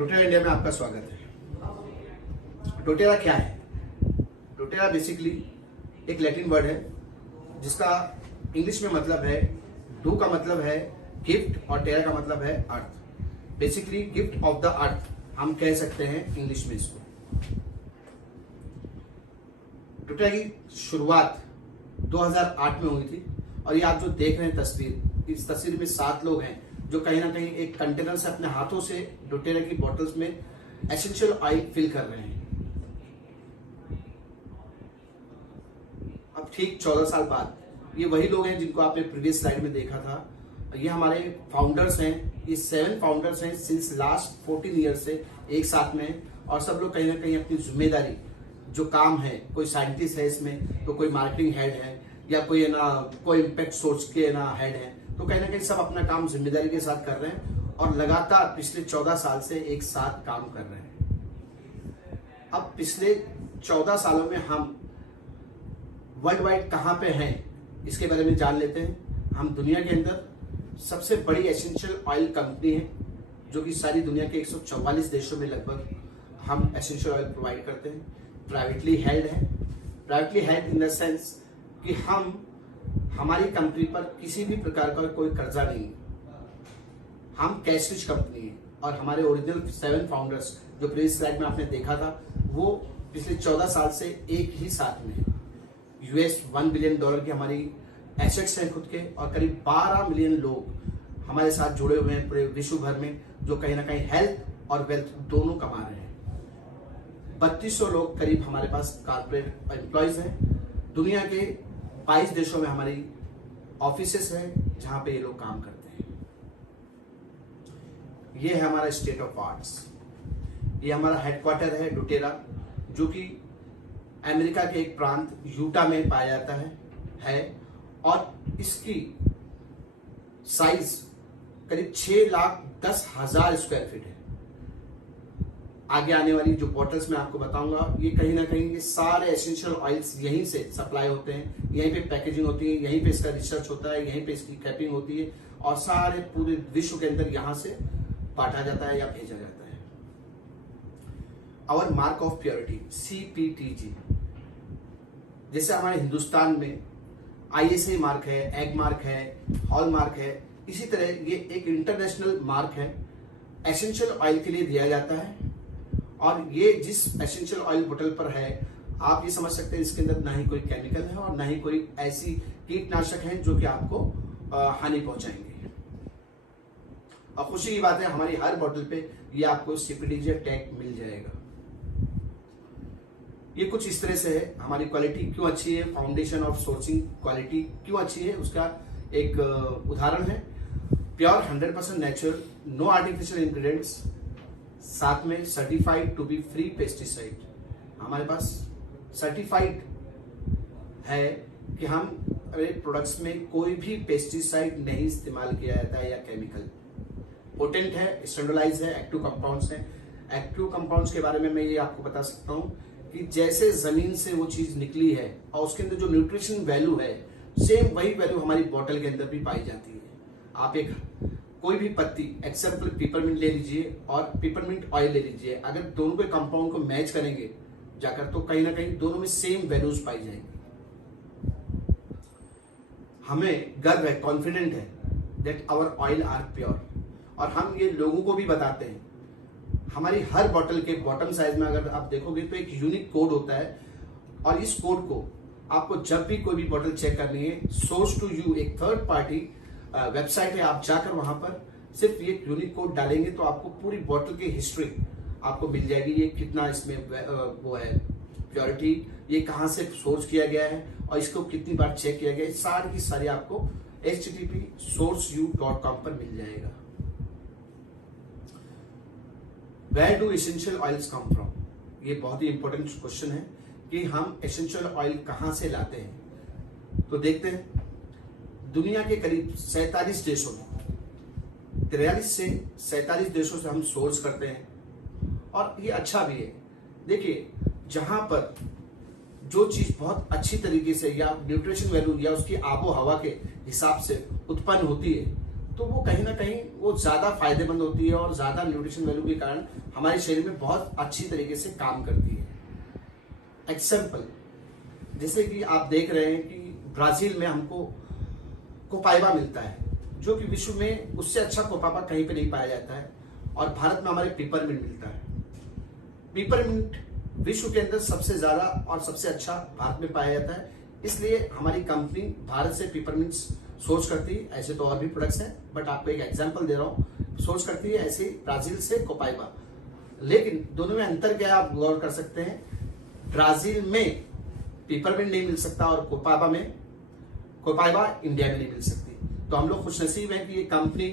डोटेरा India में आपका स्वागत है। डोटेरा क्या है? डोटेरा बेसिकली एक लैटिन वर्ड है जिसका इंग्लिश में मतलब है, डू का मतलब है गिफ्ट और टेरा का मतलब है earth. Basically gift of the earth हम कह सकते हैं इंग्लिश में इसको। डोटेरा की शुरुआत 2008 में हुई थी और ये आप जो देख रहे हैं तस्वीर, इस तस्वीर में 7 लोग हैं जो कहीं ना कहीं एक कंटेनर से अपने हाथों से डोटेरा की बोतल्स में एसेंशियल ऑयल फिल कर रहे हैं। अब ठीक 14 साल बाद ये वही लोग हैं जिनको आपने प्रीवियस स्लाइड में देखा था। ये हमारे फाउंडर्स हैं, ये 7 फाउंडर्स हैं सिंस लास्ट 14 ईयर से एक साथ में, और सब लोग कहीं ना कहीं अपनी जिम्मेदारी जो काम है, कोई साइंटिस्ट है इसमें, तो कोई मार्केटिंग हेड है, या कोई कोई इम्पैक्ट सोर्स के हेड है, तो कहीं ना कहीं सब अपना काम जिम्मेदारी के साथ कर रहे हैं और लगातार पिछले 14 साल से एक साथ काम कर रहे हैं। अब पिछले 14 सालों में हम वर्ल्ड वाइड कहां पे हैं इसके बारे में जान लेते हैं। हम दुनिया के अंदर सबसे बड़ी एसेंशियल ऑयल कंपनी है जो कि सारी दुनिया के 144 देशों में लगभग हम एसेंशियल ऑयल प्रोवाइड करते हैं। प्राइवेटली हेल्ड है। Privately held in the sense कि हमारी कंपनी पर किसी भी प्रकार का कोई कर्जा नहीं है। हम कैश रिच कंपनी है और हमारे ओरिजिनल 7 फाउंडर्स जो प्रीवियस स्लाइड में आपने देखा था वो पिछले 14 साल से एक ही साथ में है। US $1 बिलियन की हमारी एसेट्स हैं खुद के, और करीब 12 मिलियन लोग हमारे साथ जुड़े हुए हैं पूरे विश्व भर में, जो कहीं ना कहीं हेल्थ और वेल्थ दोनों कमा रहे हैं। 3200 लोग करीब हमारे पास कारपोरेट एम्प्लॉयज हैं। दुनिया के 22 देशों में हमारी ऑफिसेस हैं जहां पे ये लोग काम करते हैं। ये है हमारा स्टेट ऑफ आर्ट्स। ये हमारा हेडक्वार्टर है डोटेरा, जो कि अमेरिका के एक प्रांत यूटा में पाया जाता है और इसकी साइज करीब 6,10,000 स्क्वायर फीट है। आगे आने वाली जो बॉटल्स मैं आपको बताऊंगा, ये कहीं ना कहीं ये सारे एसेंशियल ऑयल्स यहीं से सप्लाई होते हैं, यहीं पे पैकेजिंग होती है, यहीं पे इसका रिसर्च होता है, यहीं पे इसकी कैपिंग होती है और सारे पूरे विश्व के अंदर यहां से बांटा जाता है या भेजा जाता है। Our mark of purity CPTG, जैसे हमारे हिंदुस्तान में ISI मार्क है, एग मार्क है, हॉल मार्क है, इसी तरह ये एक इंटरनेशनल मार्क है, एसेंशियल ऑयल के लिए दिया जाता है। और ये जिस एसेंशियल ऑयल बोतल पर है, आप ये समझ सकते हैं इसके अंदर ना ही कोई केमिकल है और ना ही कोई ऐसी कीटनाशक है जो कि आपको हानि पहुंचाएंगे। और खुशी की बात है, हमारी हर बोतल पे ये आपको CPTG टैग मिल जाएगा। ये कुछ इस तरह से है। हमारी क्वालिटी क्यों अच्छी है, फाउंडेशन ऑफ सोर्सिंग क्वालिटी क्यों अच्छी है, उसका एक उदाहरण है। Pure 100% natural, no artificial ingredients, साथ में certified to be free pesticide. हमारे पास सर्टिफाइड है कि हम प्रोडक्ट्स में कोई भी पेस्टिसाइड नहीं इस्तेमाल किया जाता है या केमिकल। पोटेंट है, स्टैंडर्डाइज है, एक्टिव कंपाउंड्स हैं। एक्टिव कंपाउंड्स के बारे में मैं ये आपको बता सकता हूं कि जैसे जमीन से वो चीज निकली है और उसके अंदर जो न्यूट्रिशन वैल्यू है, सेम वही वैल्यू हमारी बोतल के अंदर भी पाई जाती है। आप एक कोई भी पत्ती, एग्जाम्पल पिपरमिंट ले लीजिए और पिपरमिंट ऑयल ले लीजिए, अगर दोनों के कंपाउंड को मैच करेंगे जाकर तो कहीं ना कहीं दोनों में सेम वैल्यूज पाई जाएंगी। हमें गर्व है, कॉन्फिडेंट है that our oil are pure, और हम ये लोगों को भी बताते हैं। हमारी हर बोतल के बॉटम साइज में अगर आप देखोगे तो एक यूनिक कोड होता है, और इस कोड को आपको जब भी कोई भी बोतल चेक करनी है, सोर्स टू यू एक थर्ड पार्टी वेबसाइट है, आप जाकर वहां पर सिर्फ ये यूनिक कोड डालेंगे तो आपको पूरी बोतल की हिस्ट्री आपको मिल जाएगी। ये कितना इसमें वो है प्योरिटी, ये कहां से सोर्स किया गया है और इसको कितनी बार चेक किया गया है, सारी की सारी आपको http://sourceyou.com पर मिल जाएगा। Where do essential oils come from? ये बहुत ही इंपॉर्टेंट क्वेश्चन है कि हम एसेंशियल ऑयल कहां से लाते हैं। तो देखते हैं, दुनिया के करीब 47 देशों में 43 से 47 देशों से हम सोर्स करते हैं, और ये अच्छा भी है। देखिए, जहां पर जो चीज बहुत अच्छी तरीके से या न्यूट्रिशन वैल्यू या उसकी आबो हवा के हिसाब से उत्पन्न होती है, तो वो कहीं ना कहीं वो ज्यादा फायदेमंद होती है और ज्यादा न्यूट्रिशन वैल्यू के कारण हमारे शरीर में बहुत अच्छी तरीके से काम करती है। एग्जाम्पल, जैसे कि आप देख रहे हैं कि ब्राजील में हमको कोपाइबा मिलता है, जो कि विश्व में उससे अच्छा कोपाइबा कहीं पे नहीं पाया जाता है, और भारत में हमारे पिपरमिंट मिलता है। पिपरमिंट विश्व के अंदर सबसे ज्यादा और सबसे अच्छा भारत में पाया जाता है, इसलिए हमारी कंपनी भारत से पिपरमिंट सोर्स करती है। ऐसे तो और भी प्रोडक्ट्स हैं, बट आपको एक एग्जांपल दे रहा हूँ। सोर्स करती है ऐसे ब्राजील से कोपाइबा, लेकिन दोनों में अंतर क्या है आप गौर कर सकते हैं। ब्राजील में पिपरमिंट नहीं मिल सकता और कोपाइबा इंडिया में नहीं मिल सकती। तो हम लोग खुशनसीब हैं कि ये कंपनी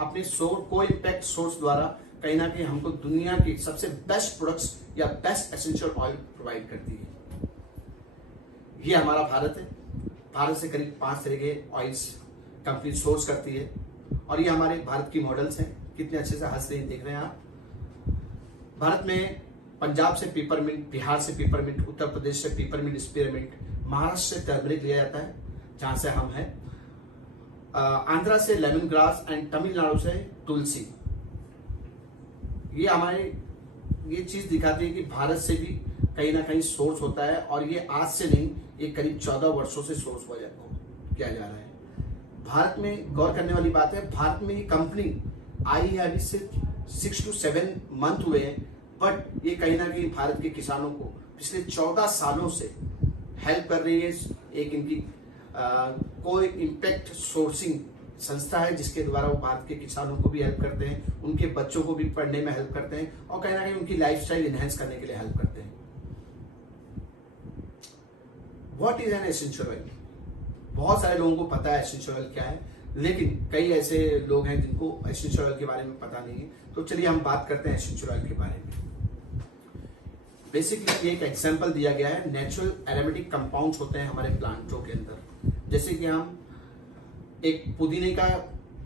अपने को इम्पैक्ट सोर्स द्वारा कहीं ना कहीं हमको दुनिया की सबसे बेस्ट प्रोडक्ट्स या बेस्ट एसेंशियल ऑयल प्रोवाइड करती है। ये हमारा भारत है। भारत से करीब 5 तरह के ऑयल्स कंपनी सोर्स करती है, और ये हमारे भारत की मॉडल्स हैं। कितने अच्छे से हंस रहे हैं, देख रहे हैं आप। भारत में पंजाब से पिपरमिंट, बिहार से पिपरमिंट, उत्तर प्रदेश से पिपरमिंट स्पीयरमिंट, महाराष्ट्र से टर्मरिक लिया जाता है जहां से हम हैं, आंध्रा से लेमन ग्रास एंड तमिलनाडु से तुलसी। ये चीज दिखाती है कि भारत से भी कहीं ना कहीं सोर्स होता है, और ये आज से नहीं, ये करीब 14 वर्षों से सोर्स किया जा रहा है। भारत में गौर करने वाली बात है, भारत में ये कंपनी आई है अभी सिर्फ 6 to 7 मंथ हुए हैं, बट ये कहीं ना कहीं भारत के किसानों को पिछले 14 सालों से हेल्प कर रही है। एक इनकी कोई इम्पैक्ट सोर्सिंग संस्था है जिसके द्वारा वो भारत के किसानों को भी हेल्प करते हैं, उनके बच्चों को भी पढ़ने में हेल्प करते हैं, और कहीं ना कहीं उनकी लाइफस्टाइल इनहेंस करने के लिए हेल्प करते हैं। What is an essential oil? बहुत सारे लोगों को पता है एसेंशियल ऑयल क्या है, लेकिन कई ऐसे लोग हैं जिनको एसेंशियल ऑयल के बारे में पता नहीं है। तो चलिए हम बात करते हैं एसेंशियल ऑयल के बारे में। बेसिकली एक एग्जांपल दिया गया है, नेचुरल एरोमेटिक कंपाउंड्स होते हैं हमारे प्लांटों के अंदर। जैसे कि हम एक पुदीने का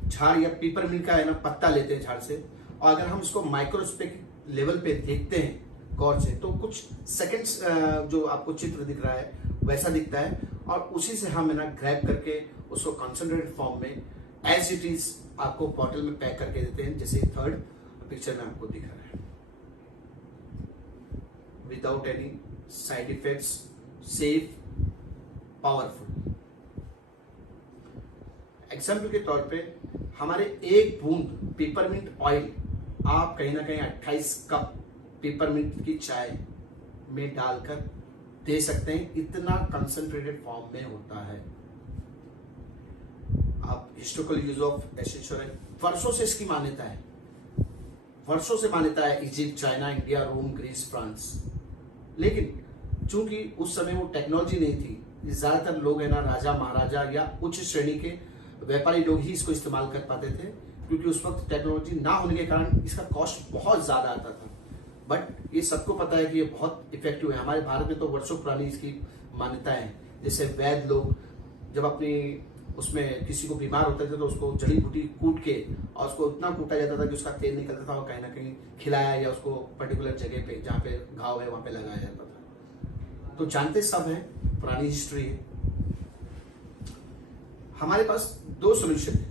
झाड़ या पीपरमिंट का है ना पत्ता लेते हैं झाड़ से, और अगर हम इसको माइक्रोस्कोपिक लेवल पे देखते हैं गौर से, तो कुछ सेकंड्स जो आपको चित्र दिख रहा है वैसा दिखता है, और उसी से हम है ना ग्रैब करके उसको कंसंट्रेटेड फॉर्म में एज इट इज आपको बॉटल में पैक करके देते हैं, जैसे थर्ड पिक्चर में आपको दिख रहा है, without any side effects, safe, powerful. Example के तौर पे हमारे एक बूंद पेपरमिंट ऑयल आप कहीं ना कहीं 28 कप पेपरमिंट की चाय में डालकर दे सकते हैं, इतना कंसंट्रेटेड फॉर्म में होता है। आप historical use of essential oil, वर्षों से इसकी मान्यता है, वर्षों से मान्यता है, इजिप्ट, चाइना, इंडिया, रोम, ग्रीस, फ्रांस। लेकिन चूंकि उस समय वो टेक्नोलॉजी नहीं थी, ज्यादातर लोग है ना राजा महाराजा या उच्च श्रेणी के व्यापारी लोग ही इसको इस्तेमाल कर पाते थे, क्योंकि उस वक्त टेक्नोलॉजी ना होने के कारण इसका कॉस्ट बहुत ज्यादा आता था। बट ये सबको पता है कि ये बहुत इफेक्टिव है। हमारे भारत में तो वर्षों पुरानी इसकी मान्यता है। जैसे वैद्य लोग जब अपनी उसमें किसी को बीमार होते थे तो उसको जड़ी बूटी कूट के, और उसको उतना कूटा जाता था कि उसका तेल निकलता था, और कहीं ना कहीं खिलाया या उसको पर्टिकुलर जगह पे जहाँ पे घाव है वहां पे लगाया जाता था। तो जानते सब है, पुरानी हिस्ट्री है। हमारे पास 2 सोल्यूशन है,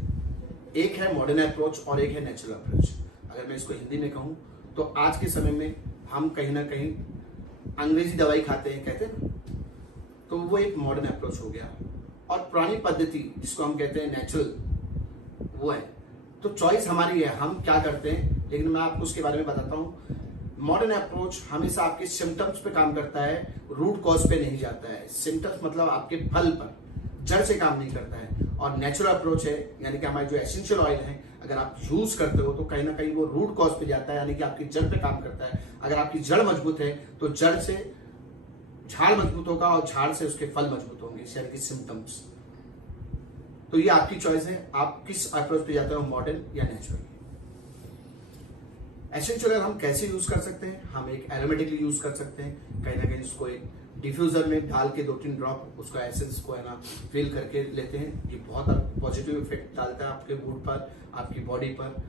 एक है मॉडर्न अप्रोच और एक है नेचुरल अप्रोच। अगर मैं इसको हिंदी में कहूं तो आज के समय में हम कहीं ना कहीं अंग्रेजी दवाई खाते हैं, कहते हैं ना, तो वो एक मॉडर्न अप्रोच हो गया, और पुरानी पद्धति जिसको हम कहते हैं नेचुरल, वो है। तो चॉइस हमारी है, हम क्या करते हैं, लेकिन मैं आपको उसके बारे में बताता हूँ। मॉडर्न अप्रोच हमेशा आपके सिम्टम्स पे काम करता है, रूट कॉज पे नहीं जाता है। सिम्टम्स मतलब आपके फल पर, जड़ से काम नहीं करता है। और नेचुरल अप्रोच है, यानी कि हमारे जो एसेंशियल ऑयल है, अगर आप यूज करते हो तो कहीं ना कहीं वो रूट कॉज पे जाता है, यानी कि आपकी जड़ पे काम करता है। अगर आपकी जड़ मजबूत है तो जड़ से झाड़ मजबूत होगा, और झाड़ से उसके फल मजबूत होंगे, यानी कि सिम्टम्स। तो ये आपकी चॉइस है, आप किस अप्रोच पे जाते हो, मॉडर्न या नेचुरल। एसेंशियल ऑयल हम कैसे यूज कर सकते हैं? हम एक एरोमेटिकली यूज कर सकते हैं, कहीं ना कहीं उसको एक डिफ्यूजर में डाल के 2-3 ड्रॉप उसका एसेंस को है ना फिल करके लेते हैं। ये बहुत पॉजिटिव इफेक्ट डालता है आपके मूड पर, आपकी बॉडी पर,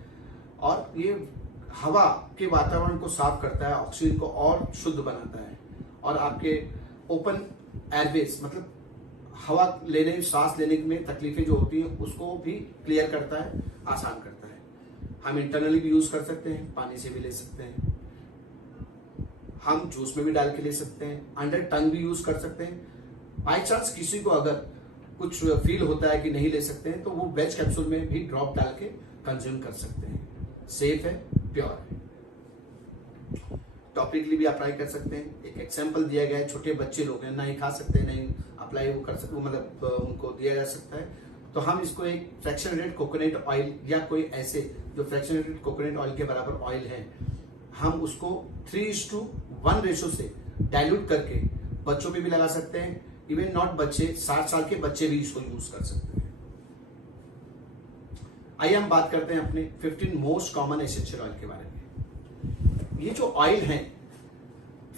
और ये हवा के वातावरण को साफ करता है, ऑक्सीजन को और शुद्ध बनाता है, और आपके ओपन एयरवेज मतलब हवा लेने, सांस लेने में तकलीफें जो होती हैं उसको भी क्लियर करता है, आसान करता है। हम इंटरनली भी यूज कर सकते हैं, पानी से भी ले सकते हैं, हम जूस में भी डाल के ले सकते हैं, अंडर टंग भी यूज कर सकते हैं। बाई चांस किसी को अगर कुछ फील होता है कि नहीं ले सकते हैं तो वो वेज कैप्सूल में भी ड्रॉप डाल के कंज्यूम कर सकते हैं। सेफ है, प्योर है, टॉपिकली भी अप्लाई कर सकते हैं। एक एग्जाम्पल दिया गया है, छोटे बच्चे लोग हैं, नहीं खा सकते, नहीं अप्लाई वो कर सकते, मतलब उनको दिया जा सकता है। तो हम इसको एक फ्रैक्शनेटेड कोकोनट ऑयल या कोई ऐसे जो फ्रैक्शनेटेड कोकोनट ऑयल के बराबर ऑयल है, हम उसको 3:1 रेशो से डाइल्यूट करके बच्चों पे भी लगा सकते हैं। इवन नॉट बच्चे, 60 साल के बच्चे भी इसको यूज कर सकते हैं। आइए हम बात करते हैं अपने 15 मोस्ट कॉमन एसेंशियल ऑयल के बारे में। ये जो ऑयल है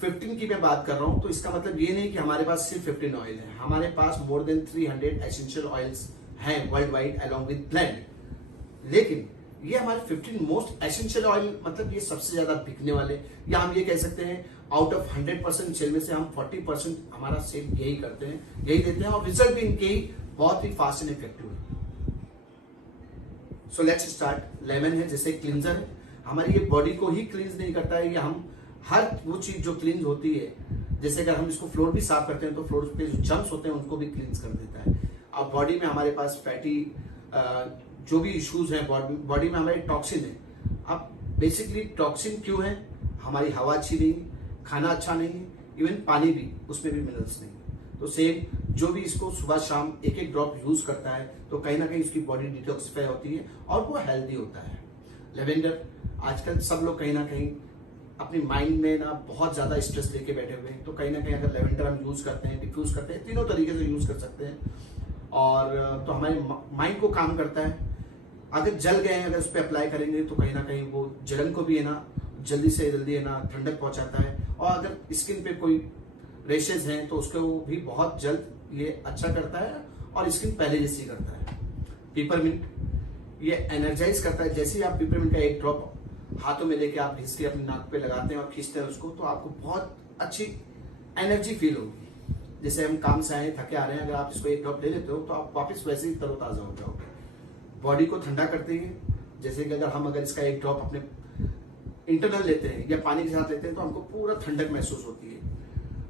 15 की मैं बात कर रहा हूं, तो इसका मतलब ये नहीं कि हमारे पास सिर्फ 15 ऑयल है। हमारे पास मोर देन 300 एसेंशियल ऑयल्स हैं world wide along with blend. लेकिन ये हमारे 15 मोस्ट एसेंशियल ऑयल, मतलब ये सबसे ज्यादा बिकने वाले, या हम ये कह सकते हैं आउट ऑफ 100% सेल में से हम 40% हमारा सेल यही करते हैं, यही देते हैं, और रिजल्ट भी इनके ही बहुत ही फास्ट एंड इफेक्टिव है। So let's start. लेमन है जैसे क्लींजर है, हमारी ये बॉडी को ही क्लींस नहीं करता है, ये हम हर वो चीज जो क्लींस होती है, जैसे अगर हम इसको फ्लोर भी साफ करते हैं तो फ्लोर पे जो जम्स होते हैं उनको भी क्लींस कर देता है। अब बॉडी में हमारे पास फैटी जो भी इश्यूज हैं, बॉडी में हमारे टॉक्सिन है। अब बेसिकली टॉक्सिन क्यों है? हमारी हवा अच्छी नहीं है, खाना अच्छा नहीं है, इवन पानी भी, उसमें भी मिनरल्स नहीं है। तो सेम जो भी इसको सुबह शाम एक एक ड्रॉप यूज करता है तो कहीं ना कहीं उसकी बॉडी डिटॉक्सिफाई होती है और वो हेल्दी होता है। लेवेंडर, आजकल सब लोग कहीं ना कहीं अपनी माइंड में ना बहुत ज्यादा स्ट्रेस लेके बैठे हुए हैं, तो कहीं ना कहीं अगर लेवेंडर हम यूज करते हैं, डिफ्यूज करते हैं, तीनों तरीके से यूज कर सकते हैं, और तो हमारे माइंड को काम करता है। अगर जल गए हैं, अगर उस पर अप्लाई करेंगे तो कहीं ना कहीं वो जलन को भी है ना जल्दी से जल्दी है ना ठंडक पहुंचाता है, और अगर स्किन पे कोई रेशेज हैं तो उसको भी बहुत जल्द ये अच्छा करता है और स्किन पहले जैसी करता है। पिपरमिंट, ये एनर्जाइज करता है। जैसे ही आप पिपरमिंट का एक ड्रॉप हाथों में लेके आप घिस के अपनी नाक पे लगाते हैं और खींचते हैं उसको, तो आपको बहुत अच्छी एनर्जी फील होगी। जैसे हम काम से आए, थके आ रहे हैं, अगर आप इसको एक ड्रॉप ले लेते हो तो आप वापस वैसे ही तरोताजा हो जाओगे। बॉडी को ठंडा करती है, जैसे कि अगर इसका एक ड्रॉप अपने इंटरनल लेते हैं या पानी के साथ लेते हैं तो हमको पूरा ठंडक महसूस होती है।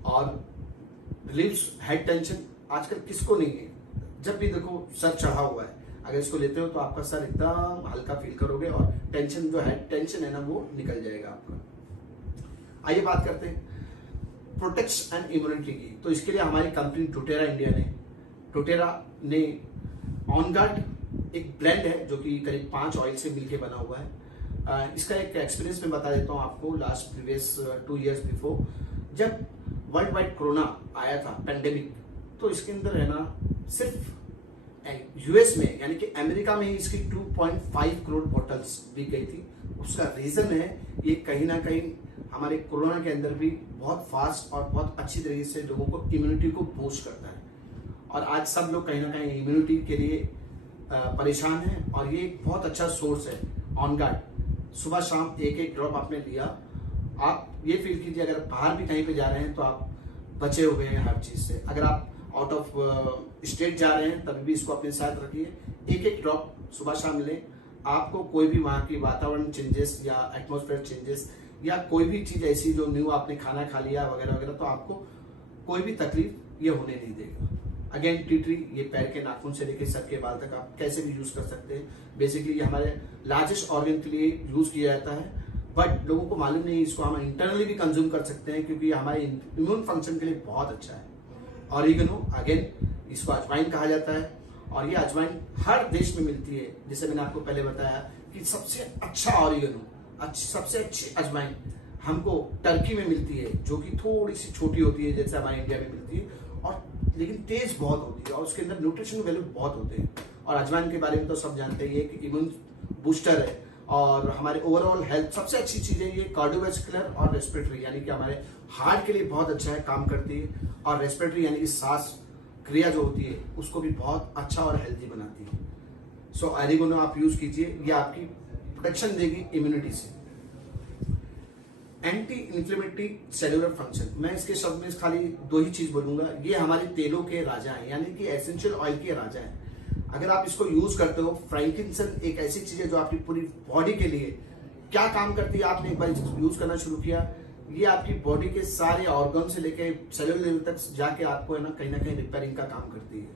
और रिलीव्स हेड टेंशन, आजकल किसको नहीं है, जब भी देखो सर चढ़ा हुआ है, अगर इसको लेते हो तो आपका सर एकदम हल्का फील करोगे और टेंशन जो है, टेंशन है ना, वो निकल जाएगा आपका। आइए बात करते हैं प्रोटेक्ट्स एंड इम्यूनिटी की। तो इसके लिए हमारी कंपनी टोटेरा इंडिया ने ऑन गार्ड एक ब्लेंड है जो कि करीब 5 ऑयल से मिलकर बना हुआ है। इसका एक एक्सपीरियंस मैं बता देता हूँ आपको। लास्ट प्रीवियस 2 years बिफोर, जब वर्ल्ड वाइड कोरोना आया था, पेंडेमिक, तो इसके अंदर है ना सिर्फ यूएस में यानी कि अमेरिका में ही इसकी 2.5 करोड़ बॉटल्स बिक गई थी। उसका रीजन है ये कहीं ना कहीं हमारे कोरोना के अंदर भी बहुत फास्ट और बहुत अच्छी तरीके से लोगों को इम्यूनिटी को बूस्ट करता है। और आज सब लोग कहीं ना कहीं इम्यूनिटी के लिए परेशान हैं, और ये एक बहुत अच्छा सोर्स है ऑन गार्ड। सुबह शाम एक एक ड्रॉप आपने लिया, आप ये फील कीजिए अगर बाहर भी कहीं पे जा रहे हैं तो आप बचे हुए हैं हर चीज से। अगर आप आउट ऑफ स्टेट जा रहे हैं तभी भी इसको अपने साथ रखिए, एक एक ड्रॉप सुबह शाम लें। आपको कोई भी वहाँ की वातावरण चेंजेस या एटमोस्फेयर चेंजेस या कोई भी चीज ऐसी जो न्यू आपने खाना खा लिया वगैरह वगैरह, तो आपको कोई भी तकलीफ ये होने नहीं देगा। अगेन टी ट्री, ये पैर के नाखून से लेकर सर के बाल तक आप कैसे भी यूज कर सकते हैं। बेसिकली ये हमारे लार्जेस्ट ऑर्गन के लिए यूज किया जाता है, बट लोगों को मालूम नहीं, इसको हम इंटरनली भी कंज्यूम कर सकते हैं क्योंकि ये हमारे इम्यून फंक्शन के लिए बहुत अच्छा है। ऑरिगेनो, अगेन इसको अजवाइन कहा जाता है, और ये अजवाइन हर देश में मिलती है। जैसे मैंने आपको पहले बताया कि सबसे अच्छा ऑरिगेनो, सबसे अच्छी अजवाइन हमको टर्की में मिलती है, जो कि थोड़ी सी छोटी होती है जैसे हमारे इंडिया में मिलती है, और लेकिन टेस्ट बहुत होती है और उसके अंदर न्यूट्रिशन वैल्यू बहुत होते हैं। और अजवाइन के बारे में तो सब जानते हैं कि इम्यून बूस्टर है और हमारे ओवरऑल हेल्थ सबसे अच्छी चीज है। ये कार्डियोवैस्कुलर और रेस्पिरेटरी यानी कि हमारे हार्ट के लिए बहुत अच्छा है, काम करती है, और रेस्पिरेटरी यानी कि सांस क्रिया जो होती है उसको भी बहुत अच्छा और हेल्दी बनाती है। सो ऑरिगेनो आप यूज कीजिए, ये आपकी प्रोटेक्शन देगी इम्यूनिटी से। एंटी इन्फ्लेमेटरी सेलुलर फंक्शन, मैं इसके शब्द में खाली दो ही चीज बोलूंगा, ये हमारे तेलों के राजा हैं, यानी कि एसेंशियल ऑयल के राजा हैं। अगर आप इसको यूज करते हो, फ्रैंकिंसन एक ऐसी चीज है जो आपकी पूरी बॉडी के लिए क्या काम करती है, आपने एक बार यूज करना शुरू किया, ये आपकी बॉडी के सारे ऑर्गन से लेके सेलुलर लेवल तक जाके आपको है ना कहीं रिपेयरिंग का काम करती है।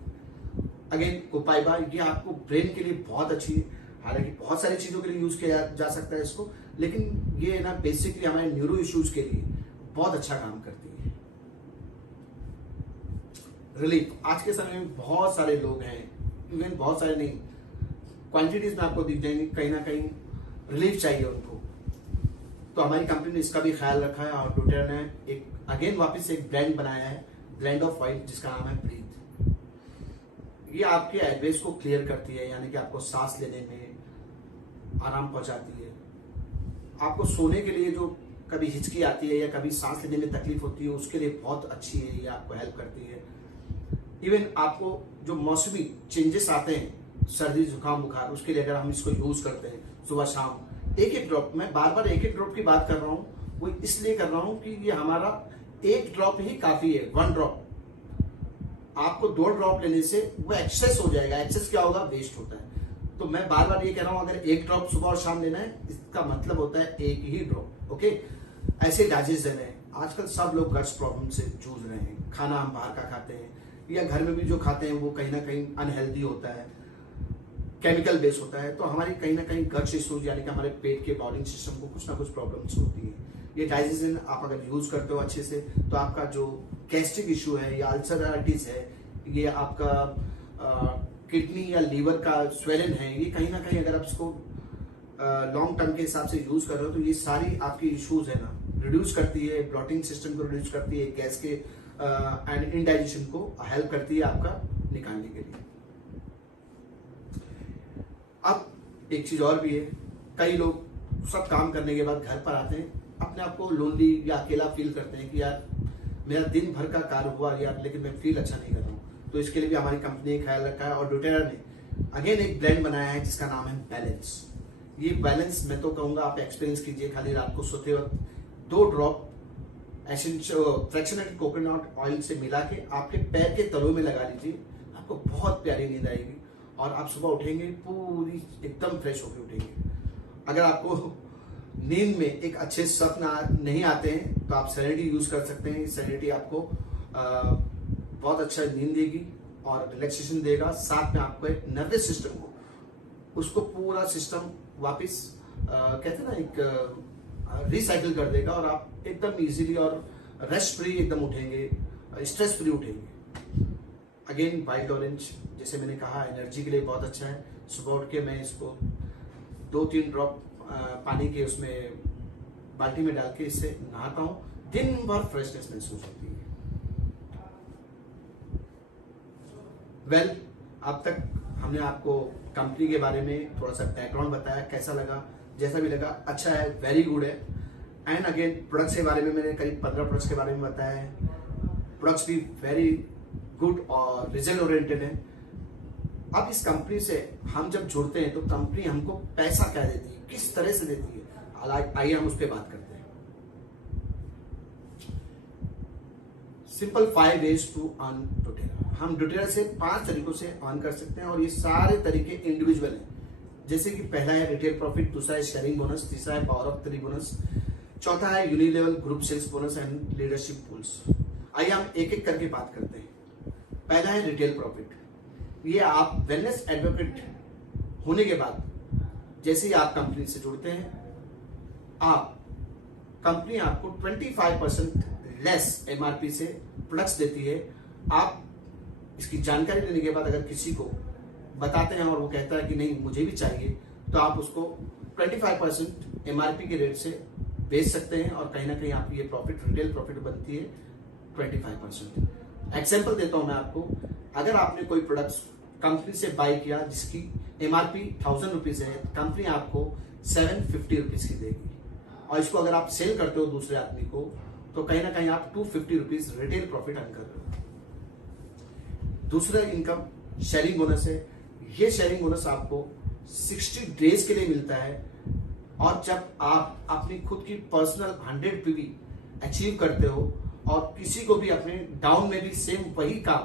अगेन कोपाइबा, ये आपको ब्रेन के लिए बहुत अच्छी है, हालांकि बहुत सारी चीजों के लिए यूज किया जा सकता है इसको, लेकिन ये ना बेसिकली हमारे न्यूरो इश्यूज के लिए बहुत अच्छा काम करती है। रिलीफ, आज के समय में बहुत सारे लोग हैं, इवन बहुत सारे नहीं, क्वांटिटीज में आपको दिख जाएंगे, कहीं ना कहीं रिलीफ चाहिए उनको, तो हमारी कंपनी ने इसका भी ख्याल रखा है और डोटेरा ने एक अगेन वापस एक ब्रांड बनाया है, ब्रांड ऑफ ऑयल, जिसका नाम है ब्रीथ। ये आपके एयरवेज को क्लियर करती है, यानी कि आपको सांस लेने में आराम पहुंचाती है, आपको सोने के लिए जो कभी हिचकी आती है या कभी सांस लेने में तकलीफ होती है उसके लिए बहुत अच्छी है, ये आपको हेल्प करती है। इवन आपको जो मौसमी चेंजेस आते हैं, सर्दी जुकाम बुखार, उसके लिए अगर हम इसको यूज करते हैं सुबह शाम एक एक ड्रॉप, मैं बार बार एक एक ड्रॉप की बात कर रहा हूँ, वो इसलिए कर रहा हूँ कि ये हमारा एक ड्रॉप ही काफी है, 1 ड्रॉप। आपको 2 ड्रॉप लेने से वो एक्सेस हो जाएगा, एक्सेस क्या होगा, वेस्ट होता है। तो मैं बार बार ये कह रहा हूं, अगर 1 ड्रॉप सुबह और शाम लेना है, इसका मतलब होता है एक ही ड्रॉप, ओके। ऐसे डाइजेशन है, आजकल सब लोग गट्स प्रॉब्लम से जूझ रहे हैं, खाना हम बाहर का खाते हैं या घर में भी जो खाते हैं वो कहीं ना कहीं अनहेल्दी होता है, केमिकल बेस होता है, तो हमारी कहीं ना कहीं गट्स इश्यूज, यानी कि हमारे पेट के बाउलिंग सिस्टम को कुछ ना कुछ प्रॉब्लम्स होती है। ये डाइजेशन आप अगर यूज करते हो अच्छे से, तो आपका जो गैस्ट्रिक इशू है या अल्सराइटिस है, ये आपका किडनी या लीवर का स्वेलन है, ये कहीं ना कहीं अगर आप इसको लॉन्ग टर्म के हिसाब से यूज कर रहे हो, तो ये सारी आपकी इश्यूज है ना रिड्यूस करती है, ब्लॉटिंग सिस्टम को रिड्यूस करती है, गैस के एंड इंडाइजेशन को हेल्प करती है आपका निकालने के लिए। अब एक चीज और भी है, कई लोग सब काम करने के बाद घर पर आते हैं, अपने आप को लोनली या अकेला फील करते हैं कि यार मेरा दिन भर का कार्य हुआ यार, लेकिन मैं फील अच्छा नहीं कर रहा हूँ। तो इसके लिए भी हमारी कंपनी ने ख्याल रखा है और डोटेरा ने अगेन एक ब्रांड बनाया है जिसका नाम है बैलेंस। ये बैलेंस मैं तो कहूंगा आप एक्सपीरियंस कीजिए, खाली रात को सोते वक्त 2 ड्रॉप फ्रैक्शनेटेड कोकोनट ऑयल से मिला के आपके पैर के तलों में लगा लीजिए, आपको बहुत प्यारी नींद आएगी और आप सुबह उठेंगे पूरी एकदम फ्रेश होकर उठेंगे। अगर आपको नींद में एक अच्छे स्वप्न नहीं आते हैं तो आप सेरेनिटी यूज कर सकते हैं। सेरेनिटी आपको बहुत अच्छा नींद देगी और रिलैक्सेशन देगा, साथ में आपको एक नर्वस सिस्टम को उसको पूरा सिस्टम वापस कहते हैं ना एक रिसाइकिल कर देगा और आप एकदम इजीली और रेस्ट फ्री एकदम उठेंगे, स्ट्रेस फ्री उठेंगे। अगेन वाइट ऑरेंज, जैसे मैंने कहा एनर्जी के लिए बहुत अच्छा है। सुबह उठ के मैं इसको 2-3 ड्रॉप पानी के उसमें बाल्टी में डाल के इससे नहाता हूं, दिन भर फ्रेशनेस महसूस होती है। वेल, अब तक हमने आपको कंपनी के बारे में थोड़ा सा बैकग्राउंड बताया, कैसा लगा, जैसा भी लगा अच्छा है, वेरी गुड है। एंड अगेन प्रोडक्ट्स के बारे में मैंने करीब 15 प्रोडक्ट्स के बारे में बताया है। प्रोडक्ट्स भी वेरी गुड और रिजल्ट ओरिएंटेड है। अब इस कंपनी से हम जब जुड़ते हैं तो कंपनी हमको पैसा क्या देती है, किस तरह से देती है, आइए हम उस पर बात करते हैं। Simple 5 ways to earn doTERRA. हम डोटेरा से 5 तरीकों से अर्न कर सकते हैं और ये सारे तरीके इंडिविजुअल हैं। जैसे कि पहला है रिटेल प्रॉफिट, दूसरा है शेयरिंग बोनस, तीसरा है पावर ऑफ 3 बोनस, चौथा है unilevel group sales bonus and leadership pools. आइए हम एक एक करके बात करते हैं। पहला है रिटेल प्रॉफिट। ये आप वेलनेस एडवोकेट होने के बाद जैसे ही आप कंपनी से जुड़ते हैं, कंपनी आपको 25% लेस एमआरपी से प्रोडक्ट्स देती है। आप इसकी जानकारी लेने के बाद अगर किसी को बताते हैं और वो कहता है कि नहीं मुझे भी चाहिए, तो आप उसको 25% एमआरपी के रेट से बेच सकते हैं और कहीं ना कहीं आपकी ये प्रॉफिट, रिटेल प्रॉफिट बनती है 25%। एग्जाम्पल देता हूं मैं आपको, अगर आपने कोई प्रोडक्ट्स कंपनी से बाय किया जिसकी एमआरपी 1000 रुपीज है, कंपनी आपको 750 रुपीज की देगी और इसको अगर आप सेल करते हो दूसरे आदमी को तो कहीं ना कहीं आप 250 रुपीज रिटेल प्रॉफिट अर्न कर रहे हो। दूसरा इनकम शेयरिंग बोनस है। ये शेयरिंग बोनस आपको 60 डेज के लिए मिलता है। और जब आप अपनी खुद की पर्सनल 100 पीवी अचीव करते हो और किसी को भी अपने डाउन में भी सेम वही काम,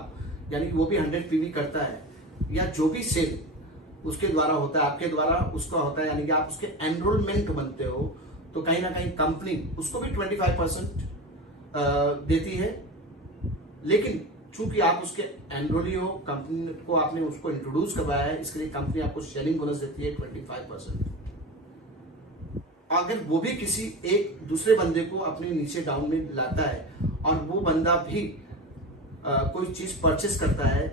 यानी कि वो भी 100 पीवी करता है, या जो भी सेल उसके द्वारा होता है, आपके द्वारा उसका होता है, यानी कि आप उसके एनरोलमेंट बनते हो, तो कहीं ना कहीं कंपनी उसको भी 25% देती है। लेकिन चूंकि आप उसके एनरोली हो, कंपनी को आपने उसको इंट्रोड्यूस करवाया है, इसके लिए कंपनी आपको शेयरिंग बोनस देती है 25%। अगर वो भी किसी एक दूसरे बंदे को अपने नीचे डाउन में लाता है और वो बंदा भी कोई चीज परचेस करता है,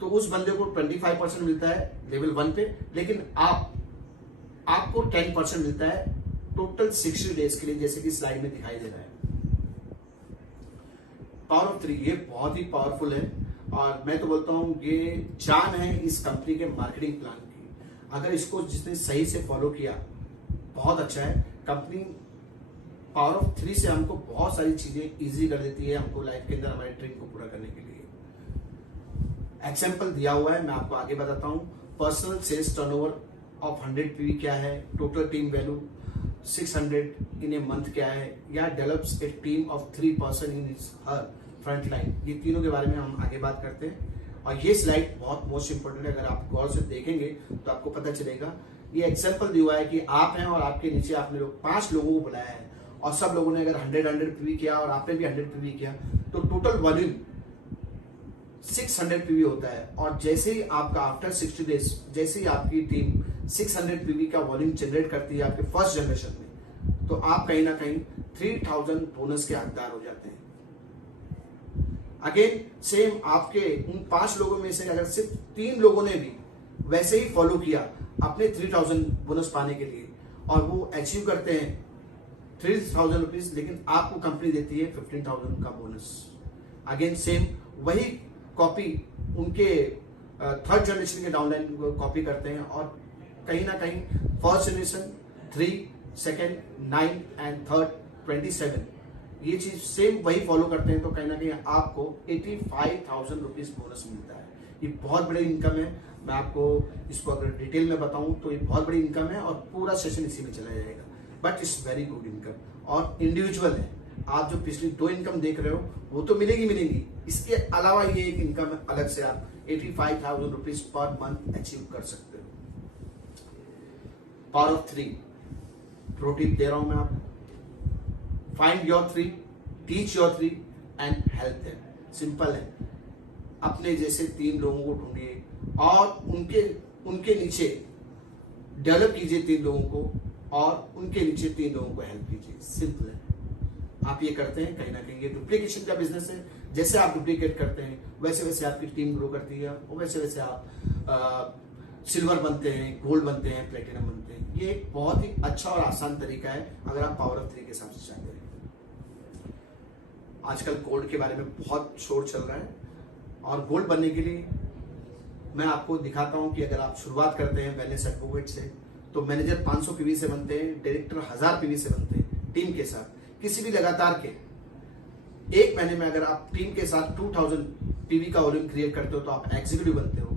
तो उस बंदे को 25% मिलता है लेवल 1 पे, लेकिन आपको 10% मिलता है टोटल 60 डेज के लिए, जैसे कि स्लाइड में दिखाई दे रहा है। पावर ऑफ 3 ये बहुत ही पावरफुल है और मैं तो बोलता हूं ये जान है इस कंपनी के मार्केटिंग प्लान की। अगर इसको जिसने सही से फॉलो किया बहुत अच्छा है। कंपनी पावर ऑफ 3 से हमको बहुत सारी चीजें इजी कर देती है, हमको लाइफ के अंदर हमारे ड्रीम को पूरा करने के लिए। एग्जाम्पल दिया हुआ है, मैं आपको आगे बताता हूं। Personal sales turnover of 100 PV क्या है, total team value 600 in a month क्या है, या develops a team of 3 person in हर फ्रंट लाइन, ये तीनों के बारे में हम आगे बात करते हैं। और ये स्लाइड बहुत मोस्ट इंपोर्टेंट है, अगर आप गौर से देखेंगे तो आपको पता चलेगा। ये एग्जाम्पल दिया हुआ है कि आप हैं और आपके नीचे आपने 5 लोगों को बुलाया है और सब लोगों ने अगर 100 पीवी किया और आपने भी 100 पीवी किया, तो टोटल वॉल्यूम 600 पीवी होता है। और जैसे ही आपका आफ्टर 60 डेज जैसे ही आपकी टीम 600 पीवी का वॉल्यूम जनरेट करती है आपके फर्स्ट जनरेशन में, तो आप कहीं ना कहीं 3000 बोनस के हकदार हो जाते हैं। अगेन सेम आपके उन 5 लोगों में से अगर सिर्फ 3 लोगों ने भी वैसे ही फॉलो किया अपने 3000 बोनस पाने के लिए और वो अचीव करते हैं 3000 रुपीज, लेकिन आपको कंपनी देती है 15,000 का बोनस। अगेन सेम वही कॉपी उनके थर्ड जनरेशन के डाउनलाइन कॉपी करते हैं और कहीं ना कहीं first generation 3, second 9 and third 27 ये चीज सेम वही फॉलो करते हैं, तो कहीं ना कहीं आपको 85,000 रुपीज बोनस मिलता है। ये बहुत बड़ी इनकम है। मैं आपको इसको अगर डिटेल में बताऊं तो ये बहुत बड़ी इनकम है और पूरा सेशन इसी में चला जाएगा, but it's very good income और इंडिविजुअल है। आप जो पिछली 2 इनकम देख रहे हो वो तो मिलेगी, इसके अलावा ये एक इनकम अलग से आप 85,000 रुपीज पर मंथ अचीव कर सकते हो। पावर ऑफ 3 प्रोटीन दे रहा हूं मैं आपको। Find your 3, teach your 3 and help them. Simple है, अपने जैसे 3 लोगों को ढूंढिए और उनके नीचे डेवलप कीजिए 3 लोगों को और उनके नीचे 3 लोगों को हेल्प कीजिए। सिंपल है, आप ये करते हैं कहीं ना कहीं ये डुप्लीकेशन का बिजनेस है। जैसे आप डुप्लीकेट करते हैं वैसे वैसे आपकी टीम ग्रो करती है और वैसे वैसे आप सिल्वर बनते हैं, गोल्ड बनते हैं, प्लेटिनम बनते हैं। ये एक बहुत ही अच्छा और आसान तरीका है अगर आप पावर ऑफ 3 के हिसाब से चाहते हैं। आजकल गोल्ड के बारे में बहुत शोर चल रहा है और गोल्ड बनने के लिए मैं आपको दिखाता हूं कि अगर आप शुरुआत करते हैं वेलनेस एडवोकेट से, तो मैनेजर 500 पीवी से बनते हैं, डायरेक्टर 1000 पीवी से बनते हैं टीम के साथ। किसी भी लगातार के 1 महीने में अगर आप टीम के साथ 2000 पीवी का वॉल्यूम क्रिएट करते हो तो आप एग्जीक्यूटिव बनते हो,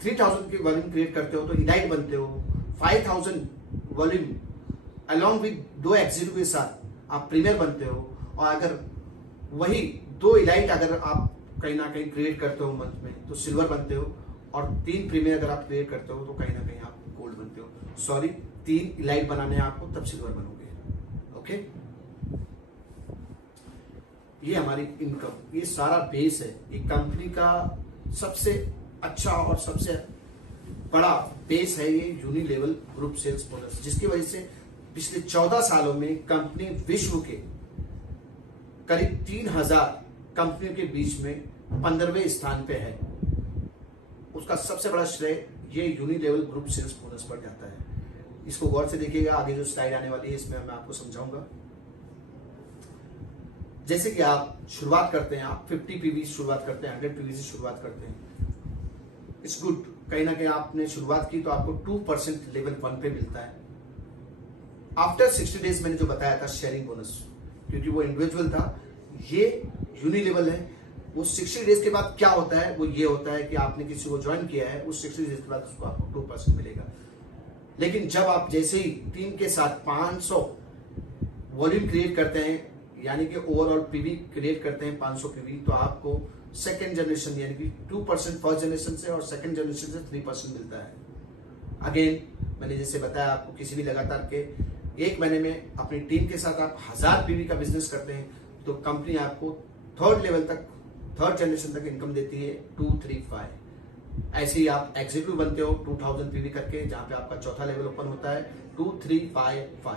3000 की वॉल्यूम क्रिएट करते हो तो इलाइट बनते हो, 5000 वॉल्यूम अलॉन्ग विद 2 एग्जीक्यूटिव के साथ आप प्रीमियर बनते हो। और अगर वही 2 इलाइट अगर आप कहीं ना कहीं क्रिएट करते हो मंथ में तो सिल्वर बनते हो, और 3 प्रीमियर अगर आप क्रिएट करते हो तो कहीं ना कहीं आप गोल्ड बनते हो। सॉरी, 3 इलाइट बनाने हैं आपको, तब सिल्वर बनोगे। ओके, ये हमारी इनकम, ये सारा बेस है। ये कंपनी का सबसे अच्छा और सबसे बड़ा बेस है ये यूनिलेवल ग्रुप सेल्स बोनस, जिसकी वजह से पिछले 14 सालों में कंपनी विश्व के करीब 3000 कंपनियों के बीच में 15वें स्थान पे है। उसका सबसे बड़ा श्रेय ये यूनिलेवल ग्रुप सेल्स बोनस पर जाता है। इसको गौर से देखिएगा, आगे जो स्लाइड आने वाली है इसमें मैं आपको समझाऊंगा। जैसे कि आप शुरुआत करते हैं, आप 50 पीवी शुरुआत करते हैं, 100 पीवी से शुरुआत करते हैं, इट्स गुड। कहीं ना कहीं आपने शुरुआत की तो आपको 2% लेवल 1 पे मिलता है। आफ्टर 60 डेज मैंने जो बताया था शेयरिंग बोनस, क्योंकि वो इंडिविजुअल था, ये यूनिलेवल है। वो 60 डेज के बाद क्या होता है, वो ये होता है कि आपने किसी को ज्वाइन किया है, उस 60 डेज के बाद उसको आपको 2% मिलेगा। लेकिन जब आप जैसे ही टीम के साथ 500 वॉल्यूम क्रिएट करते हैं, यानी कि ओवरऑल पीवी क्रिएट करते हैं 500 पीवी, तो आपको सेकेंड जनरेशन यानी कि 2% फर्स्ट जनरेशन से और सेकेंड जनरेशन से 3% मिलता है। अगेन मैंने जैसे बताया आपको, किसी भी लगातार के एक महीने में अपनी टीम के साथ आप 1000 पीवी का बिजनेस करते हैं तो कंपनी आपको थर्ड लेवल तक, थर्ड जनरेशन तक इनकम देती है 235। ऐसे ही आप एग्जीक्यूटिव बनते हो 2000 पीवी करके, जहां पे आपका चौथा लेवल ओपन होता है 2355।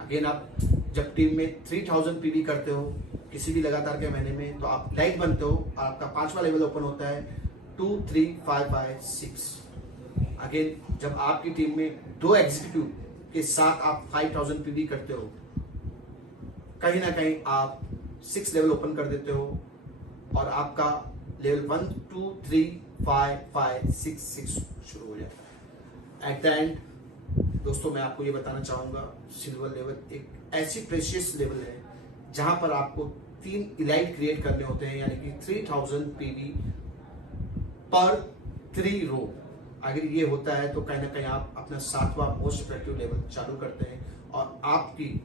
अगेन आप जब टीम में 3000 पीवी करते हो किसी भी लगातार के महीने में, तो आप लाइट बनते हो, आपका पांचवा लेवल ओपन होता है 23556। अगेन जब आपकी टीम में 2 एग्जीक्यूटिव के साथ आप 5000 पीवी करते हो, कहीं ना कहीं आप 6 लेवल ओपन कर देते हो और आपका लेवल 1 2 3 5 5 6 6 शुरू हो जाता है। एट द एंड दोस्तों मैं आपको ये बताना चाहूंगा, सिल्वर लेवल एक ऐसी प्रेशियस लेवल है जहां पर आपको 3 इलाइट क्रिएट करने होते हैं, यानी कि 3000 पीवी पर 3 रो। अगर ये होता है तो कहीं ना कहीं आप अपना 7वां मोस्ट इफेक्टिव लेवल चालू करते हैं और आपकी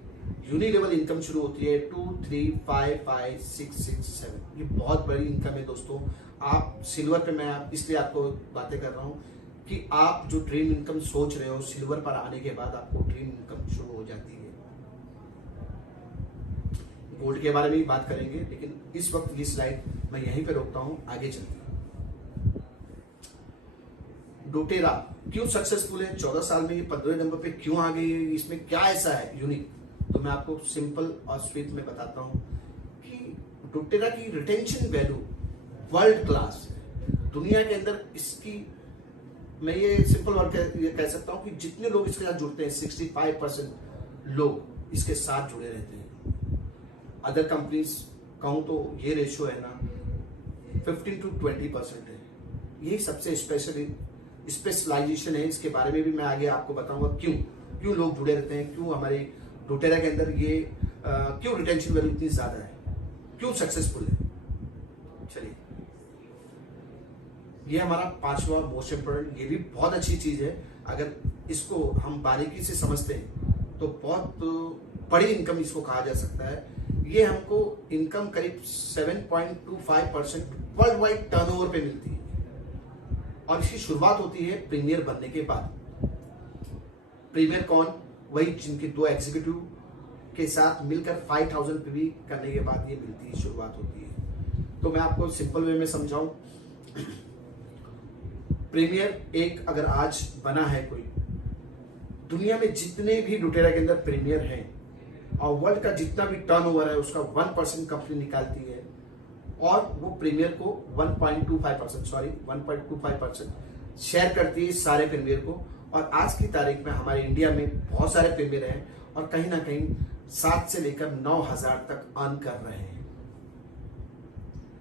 यूनि लेवल इनकम शुरू होती है 2 3 5 5 6 6 7। ये बहुत बड़ी इनकम है दोस्तों। आप सिल्वर पे, मैं इसलिए आपको बातें कर रहा हूं कि आप जो ड्रीम इनकम सोच रहे हो, सिल्वर पर आने के बाद आपको ड्रीम इनकम शुरू हो जाती है। गोल्ड के बारे में भी बात करेंगे, लेकिन इस वक्त ये स्लाइड मैं यहीं पे रोकता हूं, आगे चलते हैं। डोटेरा क्यों सक्सेसफुल है, 14 साल में ये 15वें नंबर पे क्यों आ गई, इसमें क्या ऐसा है यूनिक, तो मैं आपको सिंपल और स्वीट में बताता हूं कि डोटेरा की रिटेंशन वैल्यू वर्ल्ड क्लास है दुनिया के अंदर। इसकी मैं ये सिंपल वर्ड कह सकता हूं कि जितने लोग इसके साथ जुड़ते हैं 65% लोग इसके साथ जुड़े रहते हैं। अदर कंपनीज कहूं तो ये रेशियो है ना 15 to 20% है। यही सबसे स्पेशलाइजेशन है। इसके बारे में भी मैं आगे आपको बताऊंगा क्यों लोग जुड़े रहते हैं, क्यों हमारे डोटेरा के अंदर ये क्यों रिटेंशन वैल्यू इतनी ज्यादा है, क्यों सक्सेसफुल है। चलिए, ये हमारा 5वां मोस्ट इम्पोर्टेंट, ये भी बहुत अच्छी चीज है। अगर इसको हम बारीकी से समझते हैं तो बहुत बड़ी इनकम इसको कहा जा सकता है। ये हमको इनकम करीब 7.25% वर्ल्ड वाइड टर्नओवर पे मिलती है और इसकी शुरुआत होती है प्रीमियर बनने के बाद। प्रीमियर कौन, वही जिनके 2 एग्जीक्यूटिव के साथ मिलकर 5000 पीवी करने के बाद ये मिलती है, शुरुआत होती है। तो मैं आपको सिंपल वे में समझाऊं, प्रीमियर एक अगर आज बना है कोई, दुनिया में जितने भी डोटेरा के अंदर प्रीमियर हैं और वर्ल्ड का जितना भी टर्नओवर है उसका 1% कंपनी निकालती है और वो प्रीमियर को 1.25% शेयर करती है सारे प्रीमियर को। और आज की तारीख में हमारे इंडिया में बहुत सारे प्रीमियर हैं और कहीं ना कहीं 7 से लेकर 9000 तक अर्न कर रहे हैं।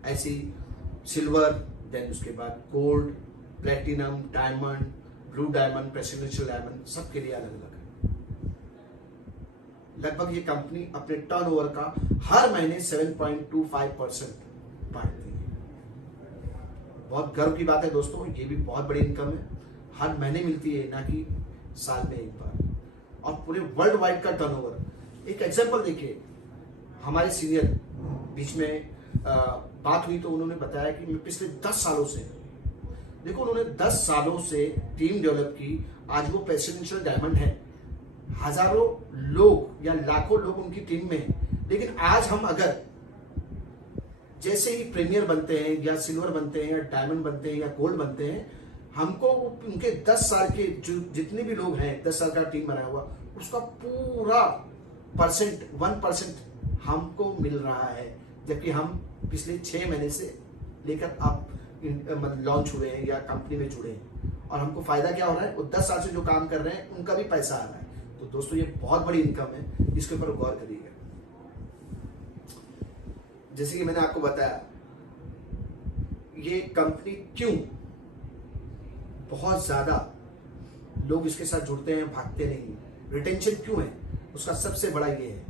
ऐसी सिल्वर, देन उसके बाद gold, platinum, diamond, blue diamond, presidential diamond, सबके लिए अलग अलग है। लगभग ये कंपनी अपने टर्नओवर का हर महीने 7.25% बांटती है। बहुत गर्व की बात है दोस्तों, ये भी बहुत बड़ी इनकम है, हर महीने मिलती है, ना कि साल में एक बार। और पूरे वर्ल्ड वाइड का टर्नओवर, एक एग्जांपल देखिए, हमारे सीनियर बीच में बात हुई तो उन्होंने बताया कि मैं पिछले 10 सालों से, देखो उन्होंने 10 सालों से टीम डेवलप की, आज वो प्रेसिडेंशियल डायमंड है, हजारों लोग या लाखों लोग उनकी टीम में हैं। लेकिन आज हम अगर जैसे ही प्रीमियर बनते हैं या सिल्वर बनते हैं या डायमंड बनते हैं या गोल्ड बनते हैं, हमको उनके 10 साल के जो जितने भी लोग हैं, 10 साल का टीम बनाया हुआ, उसका पूरा 1% हमको मिल रहा है, जबकि हम पिछले 6 महीने से लेकर आप लॉन्च हुए हैं या कंपनी में जुड़े हैं और हमको फायदा क्या हो रहा है, वो 10 साल से जो काम कर रहे हैं उनका भी पैसा आ रहा है। तो दोस्तों ये बहुत बड़ी इनकम है, इसके ऊपर गौर करिएगा। जैसे कि मैंने आपको बताया, ये कंपनी क्यों बहुत ज्यादा लोग इसके साथ जुड़ते हैं, भागते नहीं, रिटेंशन क्यों है, उसका सबसे बड़ा ये है,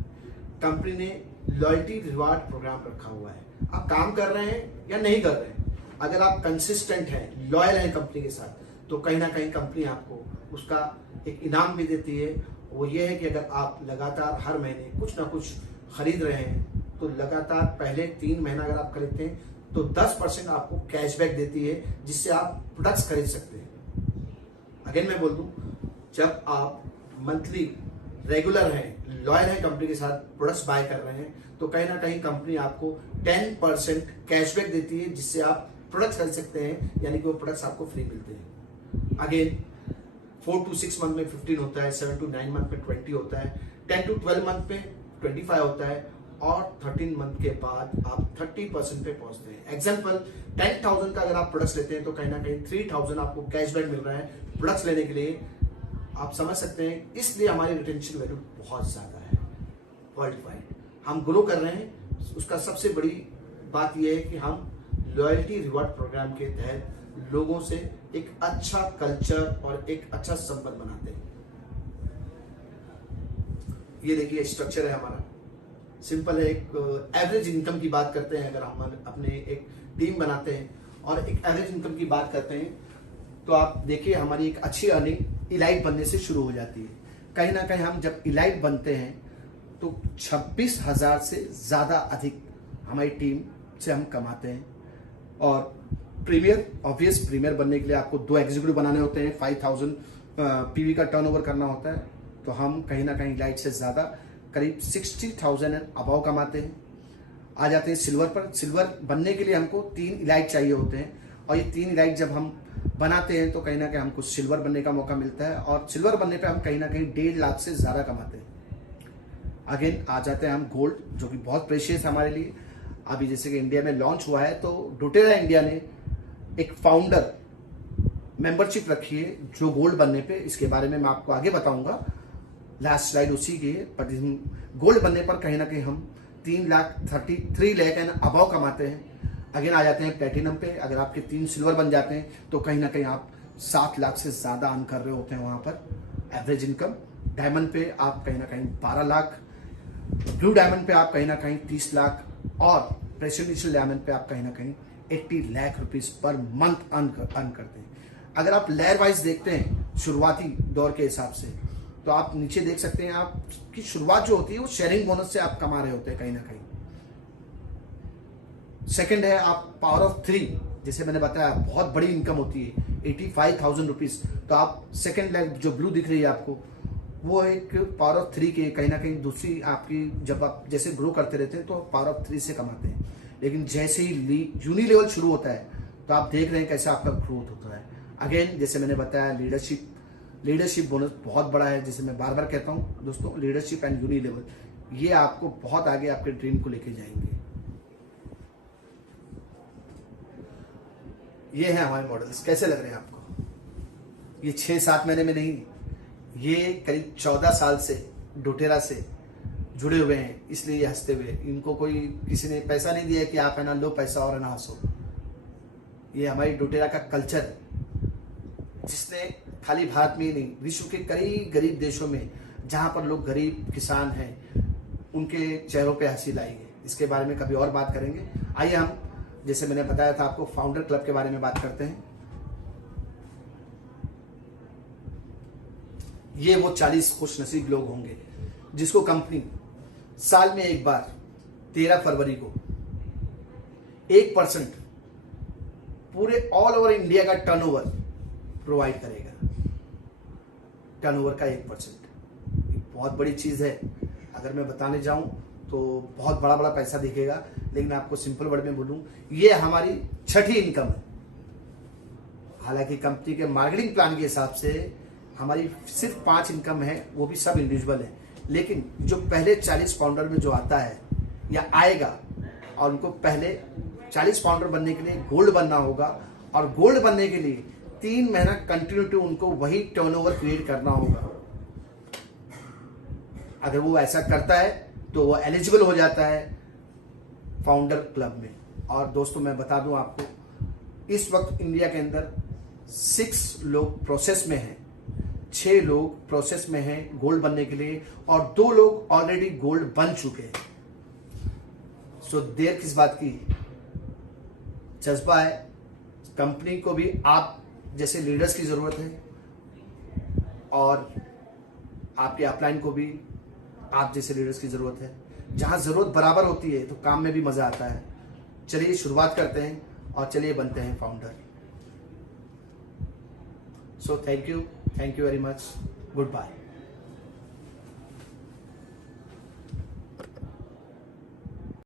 कंपनी ने लॉयल्टी रिवार्ड प्रोग्राम रखा हुआ है। आप काम कर रहे हैं या नहीं कर रहे हैं, अगर आप कंसिस्टेंट हैं, लॉयल हैं कंपनी के साथ, तो कहीं ना कहीं कंपनी आपको उसका एक इनाम भी देती है। वो ये है कि अगर आप लगातार हर महीने कुछ ना कुछ खरीद रहे हैं तो लगातार पहले 3 महीना अगर आप खरीदते हैं तो 10% आपको कैशबैक देती है, जिससे आप प्रोडक्ट्स खरीद सकते हैं। अगेन मैं बोल दूं, जब आप मंथली रेगुलर हैं, लॉयल हैं कंपनी के साथ, प्रोडक्ट्स बाय कर रहे हैं, तो कहीं ना कहीं कंपनी आपको 10% कैशबैक देती है, जिससे आप प्रोडक्ट्स खरीद सकते हैं, यानी कि वो प्रोडक्ट्स आपको फ्री मिलते हैं। अगेन 4 to 6 मंथ में 15 होता है, 7 to 9 मंथ में 20 होता है, 10 to 12 मंथ में 25 होता है, और 13 मंथ के बाद आप 30% पे पहुंचते हैं। एग्जाम्पल 10,000 का अगर आप प्रोडक्ट्स लेते हैं तो कहीं ना कहीं 3,000 आपको कैशबैक मिल रहा है प्रोडक्ट्स लेने के लिए। आप समझ सकते हैं, इसलिए हमारी रिटेंशन वैल्यू बहुत ज्यादा है वर्ल्ड वाइड। हम ग्रो कर रहे हैं, उसका सबसे बड़ी बात यह है कि हम लॉयल्टी रिवॉर्ड प्रोग्राम के तहत लोगों से एक अच्छा कल्चर और एक अच्छा संबंध बनाते हैं। ये देखिए स्ट्रक्चर है हमारा, सिंपल है। एक एवरेज इनकम की बात करते हैं, अगर हम अपने एक टीम बनाते हैं और एक एवरेज इनकम की बात करते हैं, तो आप देखिए हमारी एक अच्छी अर्निंग इलाइट बनने से शुरू हो जाती है। कहीं ना कहीं हम जब इलाइट बनते हैं तो 26,000 से ज्यादा अधिक हमारी टीम से हम कमाते हैं। और प्रीमियर, ऑब्वियस प्रीमियर बनने के लिए आपको 2 एग्जीक्यूटिव बनाने होते हैं, 5,000 पीवी का टर्नओवर करना होता है, तो हम कहीं ना कहीं इलाइट से ज्यादा करीब 60,000 एंड अबाव कमाते हैं। आ जाते हैं सिल्वर पर। सिल्वर बनने के लिए हमको 3 इलाइट चाहिए होते हैं, और ये 3 इलाइट जब हम बनाते हैं तो कहीं ना कहीं हमको सिल्वर बनने का मौका मिलता है, और सिल्वर बनने पे हम कहीं ना कहीं 1.5 लाख से ज्यादा कमाते हैं। अगेन आ जाते हैं हम गोल्ड, जो कि बहुत प्रेशियस हमारे लिए। अभी जैसे कि इंडिया में लॉन्च हुआ है, तो डोटेरा इंडिया ने एक फाउंडर मेंबरशिप रखी है जो गोल्ड बनने पे, इसके बारे में मैं आपको आगे बताऊंगा, लास्ट स्लाइड उसी की है। पर गोल्ड बनने पर कहीं ना कहीं हम 3 लाख एंड अबाव कमाते हैं। अगेन आ जाते हैं प्लेटिनम पे, अगर आपके 3 सिल्वर बन जाते हैं तो कहीं ना कहीं आप 7 लाख से ज्यादा अर्न कर रहे होते हैं वहां पर एवरेज इनकम। डायमंड पे आप कहीं ना कहीं 12 लाख, ब्लू डायमंड पे आप कहीं ना कहीं 30 लाख, और प्रेसिडेंशियल डायमंड पे आप कहीं ना कहीं 80 lakh rupees per month earn करते हैं। अगर आप लेयर वाइज देखते हैं शुरुआती दौर के हिसाब से, तो आप नीचे देख सकते हैं, आपकी शुरुआत जो होती है वो शेयरिंग बोनस से आप कमा रहे होते हैं कहीं ना कहीं। सेकंड है आप पावर ऑफ 3, जैसे मैंने बताया बहुत बड़ी इनकम होती है 85,000 रुपीज, तो आप सेकंड लेग जो ब्लू दिख रही है आपको, वो एक पावर ऑफ 3 के कहीं ना कहीं दूसरी आपकी, जब आप जैसे ग्रो करते रहते हैं तो पावर ऑफ 3 से कमाते हैं। लेकिन जैसे ही यूनी लेवल शुरू होता है तो आप देख रहे हैं कैसे आपका ग्रोथ होता है। अगेन जैसे मैंने बताया लीडरशिप बोनस बहुत बड़ा है, जैसे मैं बार बार कहता हूं दोस्तों, लीडरशिप एंड यूनी लेवल ये आपको बहुत आगे आपके ड्रीम को लेके जाएंगे। ये है हमारे मॉडल्स, कैसे लग रहे हैं आपको? ये 6-7 महीने में नहीं, ये करीब 14 साल से डोटेरा से जुड़े हुए हैं, इसलिए ये हंसते हुए। इनको कोई किसी ने पैसा नहीं दिया कि आप है ना लो पैसा और है ना हंसो। ये हमारी डोटेरा का कल्चर है, जिसने खाली भारत में ही नहीं, विश्व के कई गरीब देशों में जहां पर लोग गरीब किसान हैं, उनके चेहरों पे हंसी लाई है। इसके बारे में कभी और बात करेंगे। आइए हम, जैसे मैंने बताया था आपको, फाउंडर क्लब के बारे में बात करते हैं। ये वो 40 खुशनसीब लोग होंगे जिसको कंपनी साल में एक बार 13 फरवरी को 1% पूरे ऑल ओवर इंडिया का टर्नओवर प्रोवाइड करेगा। टर्नओवर का 1% बहुत बड़ी चीज है। अगर मैं बताने जाऊं तो बहुत बड़ा बड़ा पैसा दिखेगा, लेकिन आपको सिंपल वर्ड में बोलूं, ये हमारी छठी इनकम है। हालांकि कंपनी के मार्केटिंग प्लान के हिसाब से हमारी सिर्फ 5 इनकम है, वो भी सब इंडिविजुअल है। लेकिन जो पहले 40 फाउंडर में जो आता है या आएगा, और उनको पहले 40 फाउंडर बनने के लिए गोल्ड बनना होगा, और गोल्ड बनने के लिए 3 महीना कंटिन्यू उनको वही टर्नओवर क्रिएट करना होगा। अगर वो ऐसा करता है तो वो एलिजिबल हो जाता है फाउंडर क्लब में। और दोस्तों मैं बता दूं आपको, इस वक्त इंडिया के अंदर 6 लोग प्रोसेस में हैं, 6 लोग प्रोसेस में हैं गोल्ड बनने के लिए, और 2 लोग ऑलरेडी गोल्ड बन चुके हैं। सो देर किस बात की? जज्बा है। कंपनी को भी आप जैसे लीडर्स की जरूरत है, और आपके अपलाइन को भी आप जैसे लीडर्स की जरूरत है। जहां जरूरत बराबर होती है तो काम में भी मजा आता है। चलिए शुरुआत करते हैं और चलिए बनते हैं founder. So thank you very much, good bye.